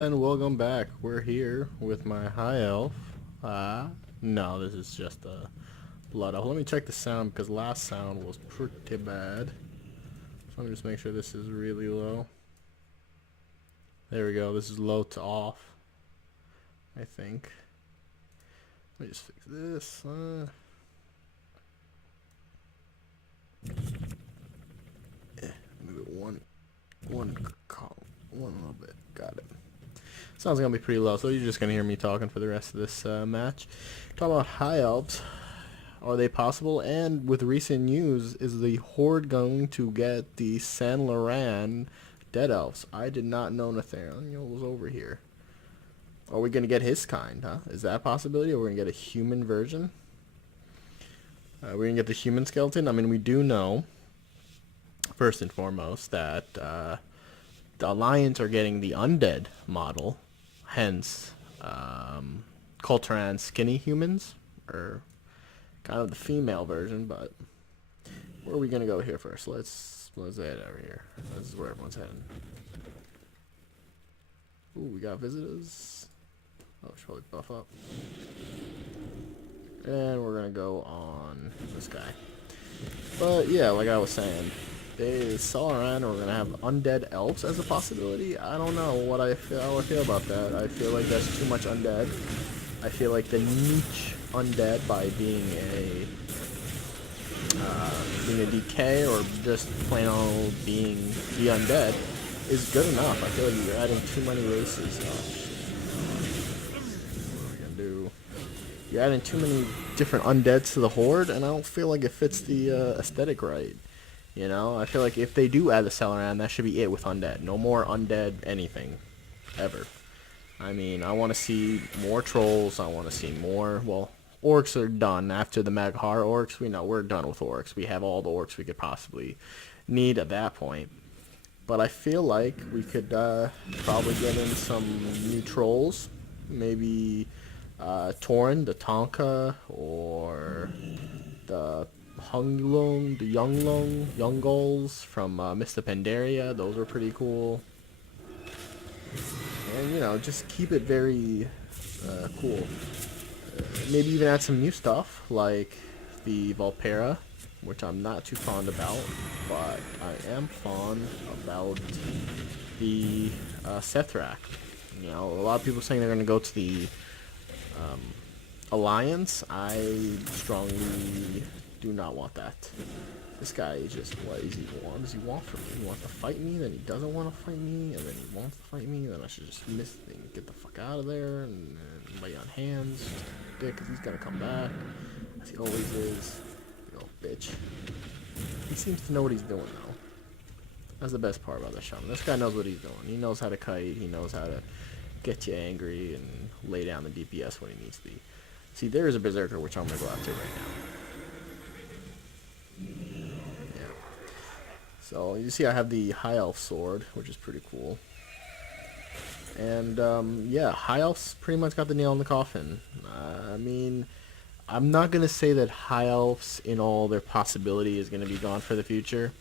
And welcome back. We're here with my high elf. No, this is just a blood elf. Let me check the sound because last sound was pretty bad. So let me just make sure this is really low. There we go. This is low to off, I think. Let me just fix this. Move it one column, one little bit. Got it. Sounds gonna be pretty low, so you're just gonna hear me talking for the rest of this match. Talking about high elves, are they possible? And with recent news, is the Horde going to get the Saint Laurent dead elves? I did not know Nathaniel was over here. Are we gonna get his kind? Huh? Is that a possibility? Or we're gonna get a human version? We're gonna get the human skeleton. I mean, we do know first and foremost that the Alliance are getting the undead model. Hence, Coltran skinny humans, or kind of the female version, but where are we gonna go here first? Let's head over here. This is where everyone's heading. Ooh, we got visitors. Oh, should probably buff up. And we're gonna go on this guy. But yeah, like I was saying, they saw around and we're gonna have undead elves as a possibility. I don't know what how I feel about that. I feel like that's too much undead. I feel like the niche undead by being a DK or just plain old being the undead is good enough. I feel like you're adding too many races. What are we gonna do? You're adding too many different undeads to the horde, and I don't feel like it fits the aesthetic right. You know, I feel like if they do add the Celeran, that should be it with undead. No more undead anything, ever. I mean, I want to see more trolls. I want to see more. Well, orcs are done after the Maghar orcs. We know we're done with orcs. We have all the orcs we could possibly need at that point. But I feel like we could probably get in some new trolls. Maybe Torin, the Tonka, or the Hunglung, the Youngles from Mr. Pandaria. Those are pretty cool. And, you know, just keep it very cool. Maybe even add some new stuff, like the Volpera, which I'm not too fond about, but I am fond about the Sethrak. You know, a lot of people saying they're going to go to the Alliance. I strongly do not want that. This guy just, what does he want from me? He wants to fight me, then he doesn't want to fight me, and then he wants to fight me, then I should just miss and get the fuck out of there, and lay on hands, dick, because he's gonna come back, as he always is. You know, bitch. He seems to know what he's doing, though. That's the best part about this shaman. This guy knows what he's doing. He knows how to kite, he knows how to get you angry, and lay down the DPS when he needs to be. See, there is a Berserker, which I'm gonna go after right now. So you see I have the High Elf sword, which is pretty cool. And yeah, High Elf's pretty much got the nail in the coffin. I mean, I'm not going to say that High Elves in all their possibility is going to be gone for the future.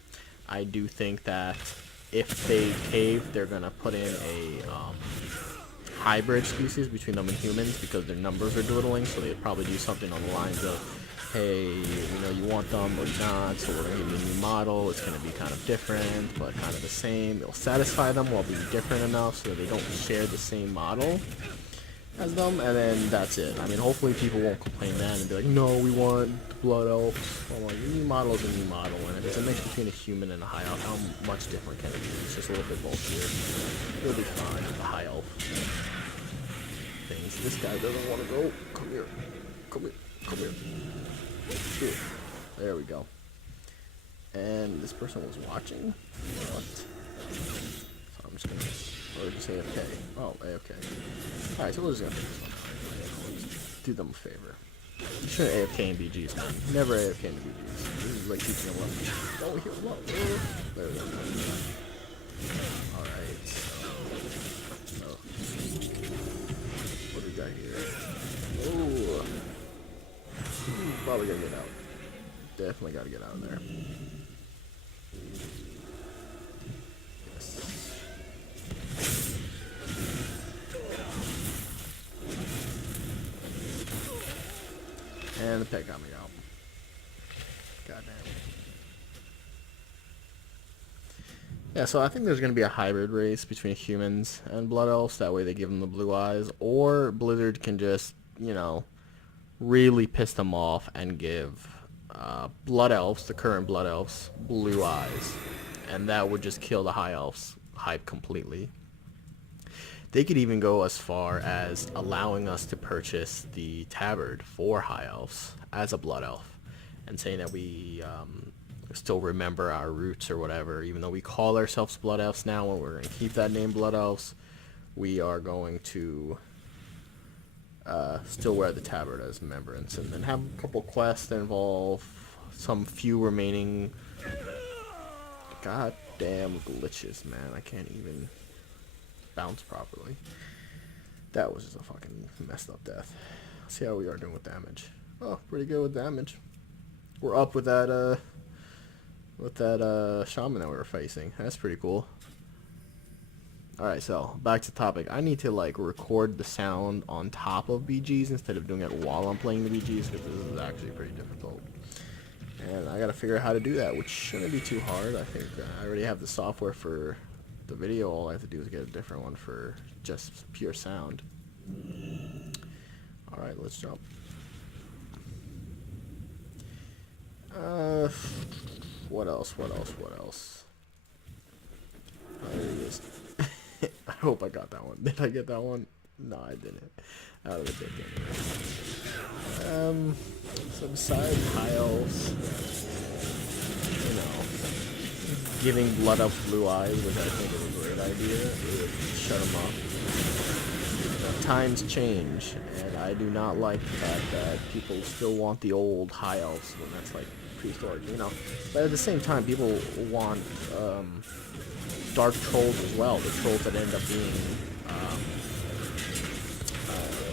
I do think that if they cave, they're going to put in a hybrid species between them and humans because their numbers are dwindling, so they'd probably do something on the lines of, hey, you know, you want them or not, so we're going to give you a new model. It's going to be kind of different, but kind of the same. It'll satisfy them while being different enough so that they don't share the same model as them, and then that's it. I mean, hopefully people won't complain then and be like, no, we want blood elves. Well, like, a new model is a new model, and if it's a mix between a human and a high elf, how much different can it be? It's just a little bit bulkier. It'll be fine with the high elf things. This guy doesn't want to go. Come here. Come here. Come here. There we go. And this person was watching? What? So I'm just gonna, or just AFK. Oh, AFK. Alright, so we're just gonna fix this one. Let's do them a favor. You shouldn't AFK in BGs, man. Never AFK in BGs. This is like teaching them left. Oh, here, look. There we go. Alright. So, what do we got here? Oh. Probably gotta get out. Definitely gotta get out of there. Yes. And the pet got me out. Goddamn. Yeah, so I think there's going to be a hybrid race between humans and Blood Elves. That way they give them the blue eyes. Or Blizzard can just, you know, really piss them off and give Blood Elves, the current Blood Elves, blue eyes. And that would just kill the High Elves hype completely. They could even go as far as allowing us to purchase the tabard for High Elves as a Blood Elf. And saying that we still remember our roots or whatever, even though we call ourselves Blood Elves now, and we're going to keep that name Blood Elves, we are going to still wear the tabard as remembrance, and then have a couple quests that involve some few remaining goddamn glitches, man. I can't even bounce properly. That was just a fucking messed up death. Let's see how we are doing with damage. Oh, pretty good with damage. We're up with that shaman that we were facing. That's pretty cool. Alright, so back to the topic. I need to like record the sound on top of BGs instead of doing it while I'm playing the BGs, because this is actually pretty difficult. And I gotta figure out how to do that, which shouldn't be too hard. I think I already have the software for the video. All I have to do is get a different one for just pure sound. Alright, let's jump. What else? Oh, there he is. I hope I got that one. Did I get that one? No, I didn't. Out of the dick anyway. So besides High Elves, you know, giving Blood Elves blue eyes, which I think is a great idea, shut them up. Times change, and I do not like the fact that people still want the old High Elves when that's like prehistoric, you know. But at the same time, people want dark trolls as well. The trolls that end up being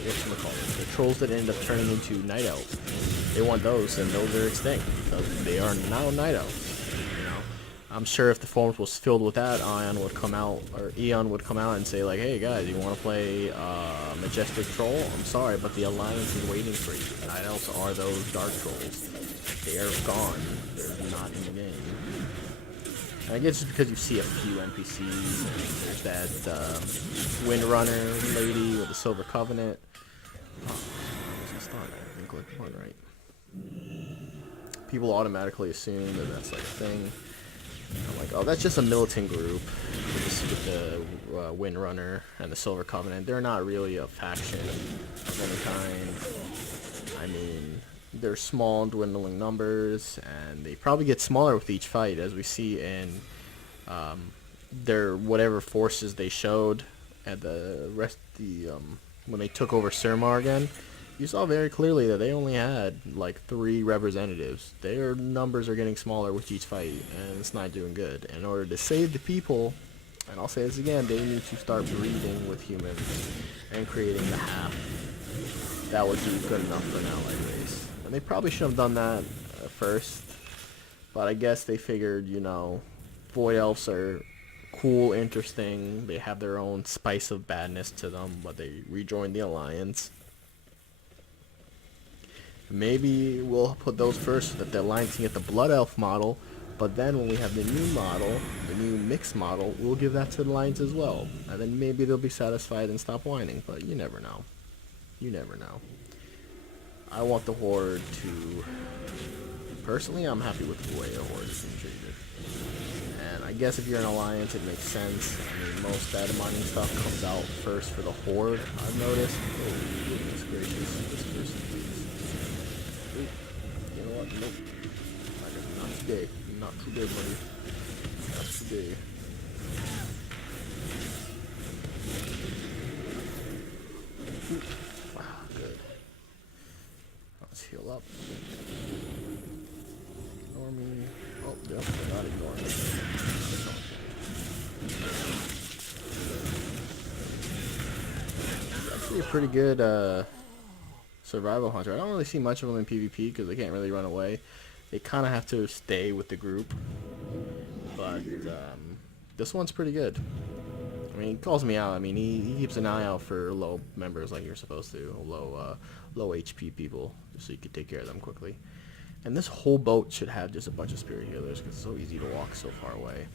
whatchamacallit, the trolls that end up turning into night elves. They want those, and those are extinct because they are now night elves. You know, I'm sure if the forums was filled with that, Eon would come out and say like, "Hey guys, you want to play Majestic Troll? I'm sorry, but the Alliance is waiting for you. Night elves are those dark trolls. They are gone. They're not in the game." And I guess it's because you see a few NPCs, and there's that Windrunner lady with the Silver Covenant. Oh, I wasn't stunned. I didn't click one right. People automatically assume that that's like a thing. I'm like, oh, that's just a militant group with the Windrunner and the Silver Covenant. They're not really a faction of any kind. I mean, they're small, dwindling numbers, and they probably get smaller with each fight, as we see in their whatever forces they showed at the when they took over Surmar again. You saw very clearly that they only had like 3 representatives. Their numbers are getting smaller with each fight, and it's not doing good. In order to save the people, and I'll say this again, they need to start breeding with humans and creating the half. That would be good enough for an allied race. And they probably should have done that first, but I guess they figured, you know, Void Elves are cool, interesting, they have their own spice of badness to them, but they rejoined the Alliance. Maybe we'll put those first so that the Alliance can get the Blood Elf model, but then when we have the new model, the new mixed model, we'll give that to the Alliance as well. And then maybe they'll be satisfied and stop whining, but you never know. You never know. I want the Horde to... Personally, I'm happy with the way the Horde is being treated. And I guess if you're an Alliance, it makes sense. I mean, most data mining stuff comes out first for the Horde, I've noticed. Oh, goodness gracious. This person, please. Ooh, you know what? Nope. Not today. Not today, buddy. Not today. Ooh. Wow, good. Let's heal up. Ignore me. Oh, definitely not ignore me. It's actually a pretty good survival hunter. I don't really see much of them in PvP because they can't really run away. They kind of have to stay with the group. But this one's pretty good. I mean, he calls me out. I mean, he keeps an eye out for low members like you're supposed to, low HP people, just so you can take care of them quickly. And this whole boat should have just a bunch of spirit healers because it's so easy to walk so far away.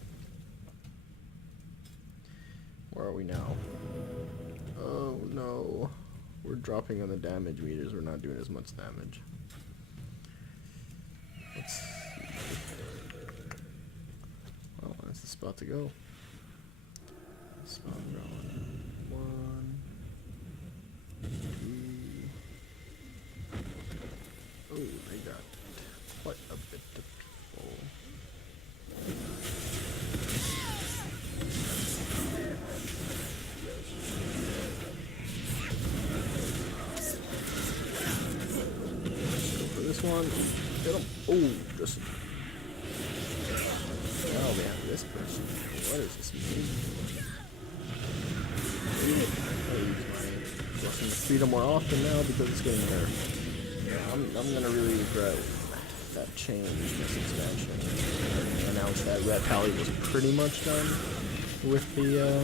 Where are we now? Oh no, we're dropping on the damage meters. We're not doing as much damage. Let's see. Well, that's the spot to go. Spot going. 1, 2. Oh, they got quite a bit of people. Go for this one. Get him. Oh, just. Oh man, this person. What is this mean? I'll use my blessing of freedom more often now because it's getting nerfed. Yeah, I'm gonna really regret that change, this expansion. I announced that Ret Pally was pretty much done with the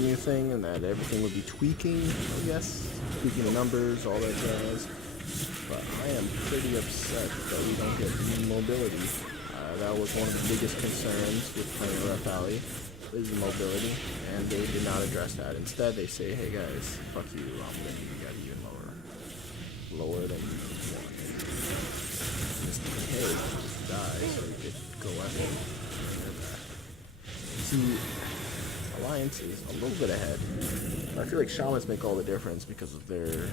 new thing, and that everything would be tweaking, I guess, tweaking the numbers, all that jazz. But I am pretty upset that we don't get mobility. That was one of the biggest concerns with playing Ret Pally, is the mobility, and they did not address that. Instead, they say, hey guys, fuck you, I'm making you guys even lower than you want. Just, hey, just die so you could go ahead. See, Alliance is a little bit ahead. I feel like Shamans make all the difference because of their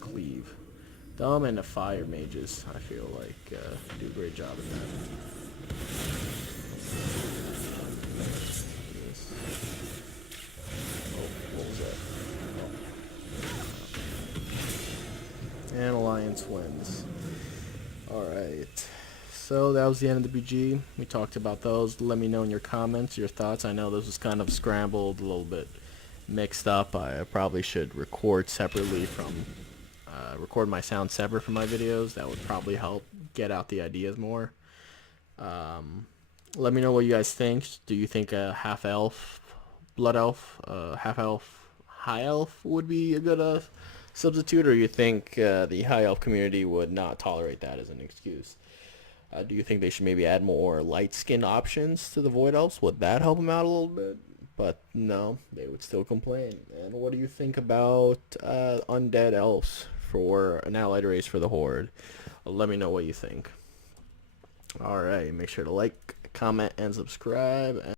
cleave. Them and the fire mages, I feel like, do a great job in that. Oh, what was that? And Alliance wins. Alright. So that was the end of the BG. We talked about those. Let me know in your comments, your thoughts. I know this was kind of scrambled, a little bit mixed up. I probably should record separately from record my sound separate from my videos. That would probably help get out the ideas more. Let me know what you guys think. Do you think a half elf, blood elf, half elf, high elf would be a good substitute, or you think the high elf community would not tolerate that as an excuse? Do you think they should maybe add more light skin options to the void elves? Would that help them out a little bit? But no, they would still complain. And what do you think about undead elves for an allied race for the horde? Let me know what you think. Alright, make sure to like, comment, and subscribe.